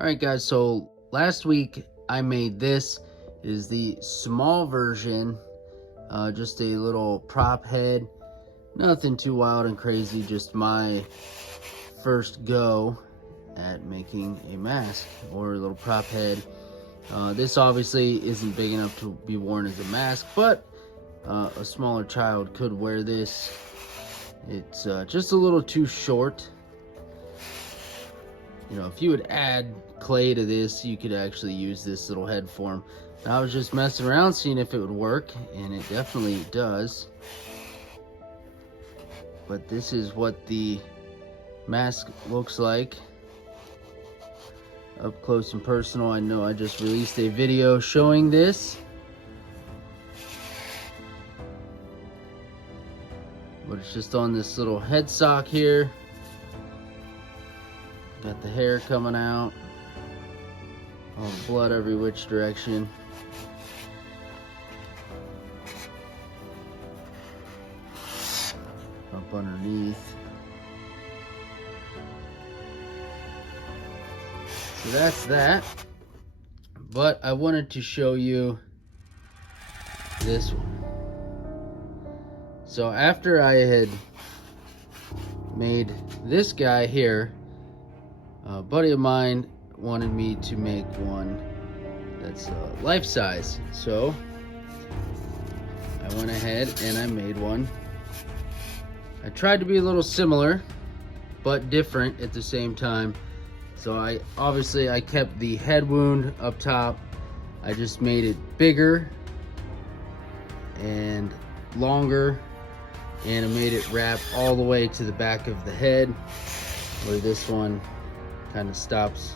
All right, guys, so last week I made this. It is the small version, just a little prop head. Nothing too wild and crazy, just my first go at making a mask or a little prop head. This obviously isn't big enough to be worn as a mask, but a smaller child could wear this. It's just a little too short. You know, if you would add clay to this, you could actually use this little head form. I was just messing around, seeing if it would work, and it definitely does. But this is what the mask looks like up close and personal. I know I just released a video showing this, but it's just on this little head sock here. Got the hair coming out, all the blood every which direction. Up underneath. So that's that. But I wanted to show you this one. So after I had made this guy here, a buddy of mine wanted me to make one that's life size. So I went ahead and I made one. I tried to be a little similar, but different at the same time. So I kept the head wound up top. I just made it bigger and longer, and I made it wrap all the way to the back of the head, where this one kind of stops,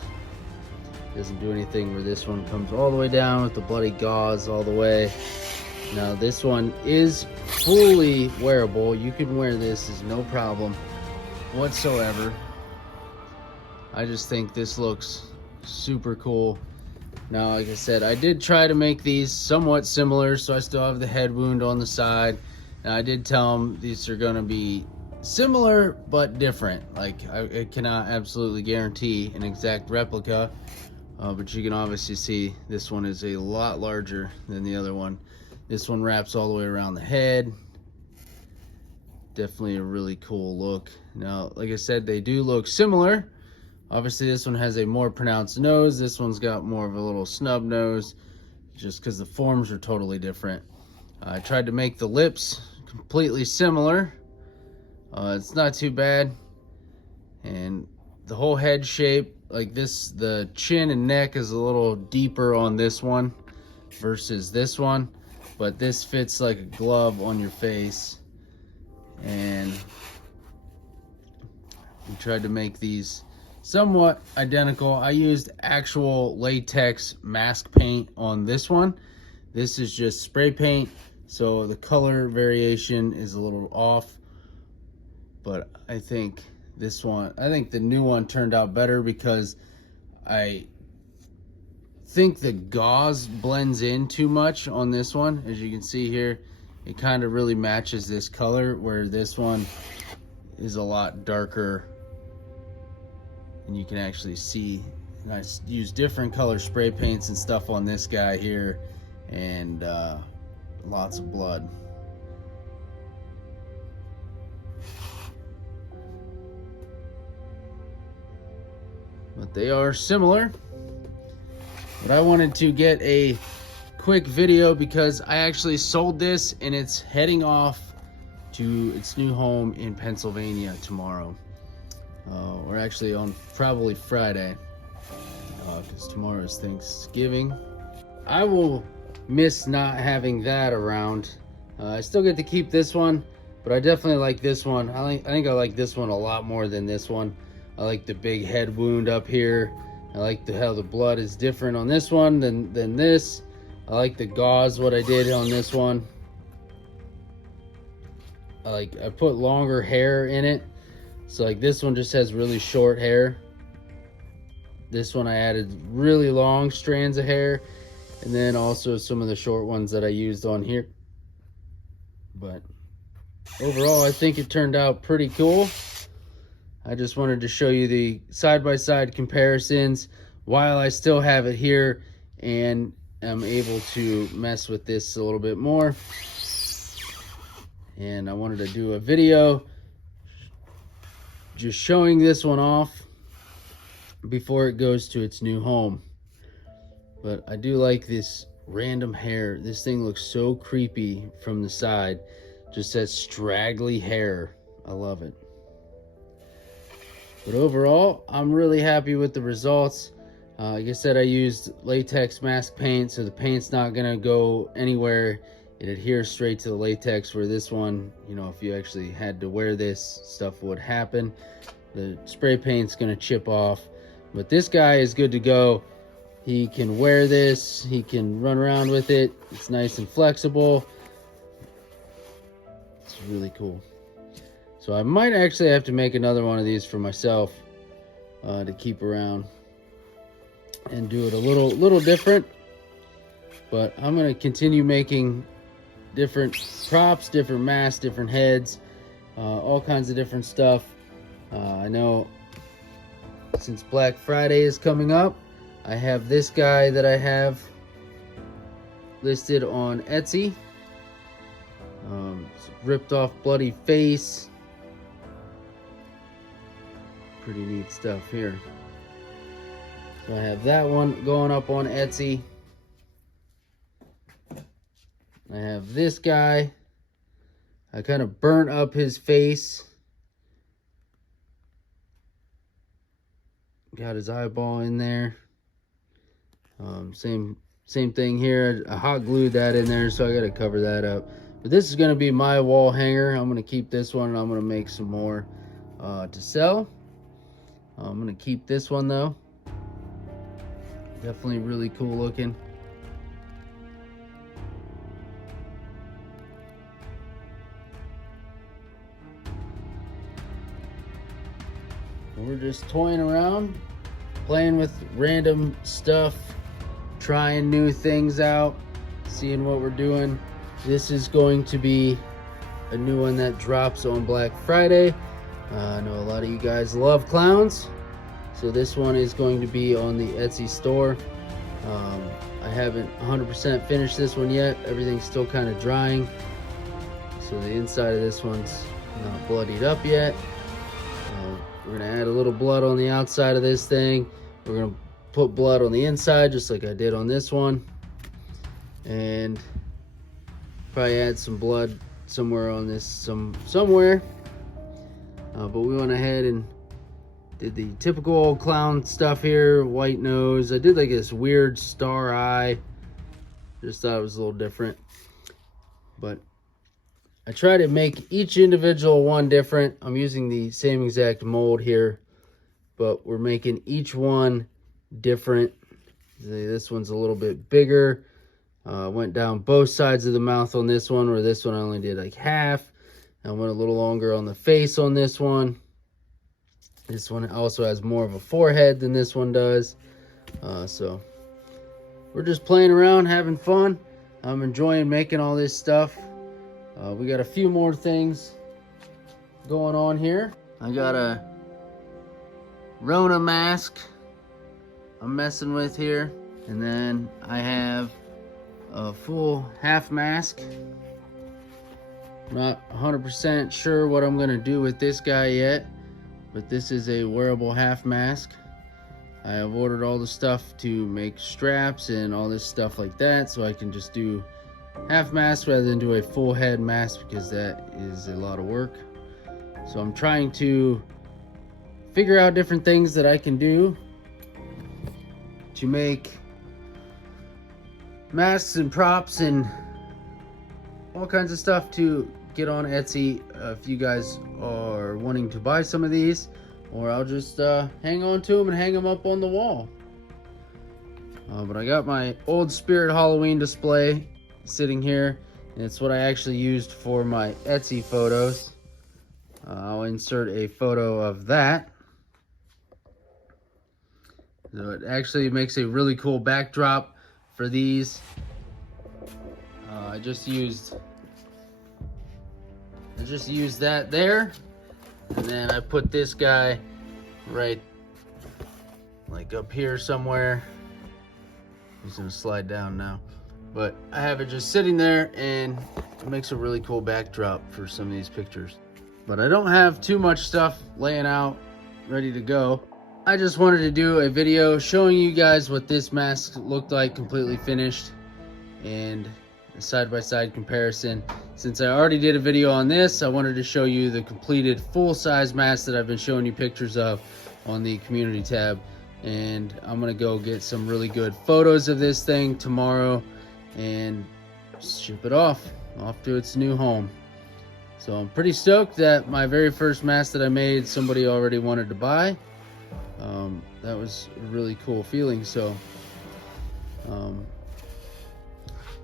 doesn't do anything, where this one comes all the way down with the bloody gauze all the way. Now this one is fully wearable. You can wear this, is no problem whatsoever. I just think this looks super cool. Now, like I said, I did try to make these somewhat similar, so I still have the head wound on the side. Now I did tell them these are gonna be similar but different. Like, I cannot absolutely guarantee an exact replica, but you can obviously see this one is a lot larger than the other one. This one wraps all the way around the head. Definitely a really cool look. Now, like I said, they do look similar. Obviously this one has a more pronounced nose. This one's got more of a little snub nose, just because the forms are totally different. I tried to make the lips completely similar. It's not too bad, and the whole head shape, like this, the chin and neck is a little deeper on this one versus this one, but this fits like a glove on your face. And we tried to make these somewhat identical. I used actual latex mask paint on this one. This is just spray paint, so the color variation is a little off. But I think the new one turned out better, because I think the gauze blends in too much on this one. As you can see here, it kind of really matches this color, where this one is a lot darker. And you can actually see, and I use different color spray paints and stuff on this guy here, and lots of blood. But they are similar. But I wanted to get a quick video because I actually sold this, and it's heading off to its new home in Pennsylvania tomorrow. Or actually on probably Friday, because tomorrow is Thanksgiving. I will miss not having that around. I still get to keep this one, but I definitely like this one. I think I like this one a lot more than this one. I like the big head wound up here. I like how the blood is different on this one than this. I like the gauze, what I did on this one. I put longer hair in it. So like this one just has really short hair. This one I added really long strands of hair, and then also some of the short ones that I used on here. But overall, I think it turned out pretty cool. I just wanted to show you the side-by-side comparisons, while I still have it here and I'm able to mess with this a little bit more. And I wanted to do a video just showing this one off before it goes to its new home. But I do like this random hair. This thing looks so creepy from the side. Just that straggly hair. I love it. But overall, I'm really happy with the results. Like I said, I used latex mask paint, so the paint's not gonna go anywhere. It adheres straight to the latex, where this one, you know, if you actually had to wear this, stuff would happen. The spray paint's gonna chip off. But this guy is good to go. He can wear this, he can run around with it. It's nice and flexible. It's really cool. So I might actually have to make another one of these for myself to keep around and do it a little different. But I'm gonna continue making different props, different masks, different heads, all kinds of different stuff. I know since Black Friday is coming up, I have this guy that I have listed on Etsy. Ripped off bloody face. Pretty neat stuff here. So I have that one going up on Etsy. I have this guy. I kind of burnt up his face. Got his eyeball in there. Same thing here. I hot glued that in there, so I got to cover that up. But this is going to be my wall hanger. I'm going to keep this one, and I'm going to make some more to sell. I'm going to keep this one though. Definitely really cool looking. We're just toying around, playing with random stuff, trying new things out, seeing what we're doing. This is going to be a new one that drops on Black Friday. I know a lot of you guys love clowns, so this one is going to be on the Etsy store. I haven't 100% finished this one yet. Everything's still kind of drying, so the inside of this one's not bloodied up yet. We're gonna add a little blood on the outside of this thing. We're gonna put blood on the inside, just like I did on this one, and probably add some blood somewhere on this, somewhere. But we went ahead and did the typical old clown stuff here. White nose. I did like this weird star eye. Just thought it was a little different. But I try to make each individual one different. I'm using the same exact mold here, but we're making each one different. This one's a little bit bigger. Went down both sides of the mouth on this one, where this one I only did like half. I went a little longer on the face on this one. This one also has more of a forehead than this one does. So we're just playing around, having fun. I'm enjoying making all this stuff. We got a few more things going on here. I got a Rona mask I'm messing with here. And then I have a full half mask. Not 100% sure what I'm gonna do with this guy yet, but this is a wearable half mask. I have ordered all the stuff to make straps and all this stuff like that, so I can just do half mask rather than do a full head mask, because that is a lot of work. So I'm trying to figure out different things that I can do to make masks and props and all kinds of stuff to get on Etsy. If you guys are wanting to buy some of these, or I'll just hang on to them and hang them up on the wall. But I got my old Spirit Halloween display sitting here, and it's what I actually used for my Etsy photos. I'll insert a photo of that. So it actually makes a really cool backdrop for these. I just used that there, and then I put this guy right like up here somewhere. He's gonna slide down now. But I have it just sitting there, and it makes a really cool backdrop for some of these pictures. But I don't have too much stuff laying out ready to go. I just wanted to do a video showing you guys what this mask looked like completely finished, and a side-by-side comparison. Since I already did a video on this, I wanted to show you the completed full-size mask that I've been showing you pictures of on the community tab. And I'm gonna go get some really good photos of this thing tomorrow and ship it off to its new home. So I'm pretty stoked that my very first mask that I made, somebody already wanted to buy. That was a really cool feeling. So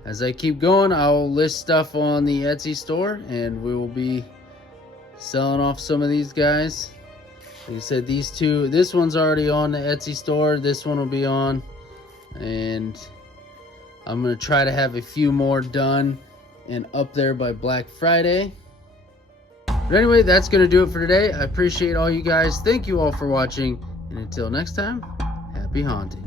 as I keep going, I'll list stuff on the Etsy store, and we will be selling off some of these guys. Like I said, these two, this one's already on the Etsy store, this one will be on, and I'm gonna try to have a few more done and up there by Black Friday. But anyway, that's gonna do it for today. I appreciate all you guys. Thank you all for watching, and until next time, happy haunting.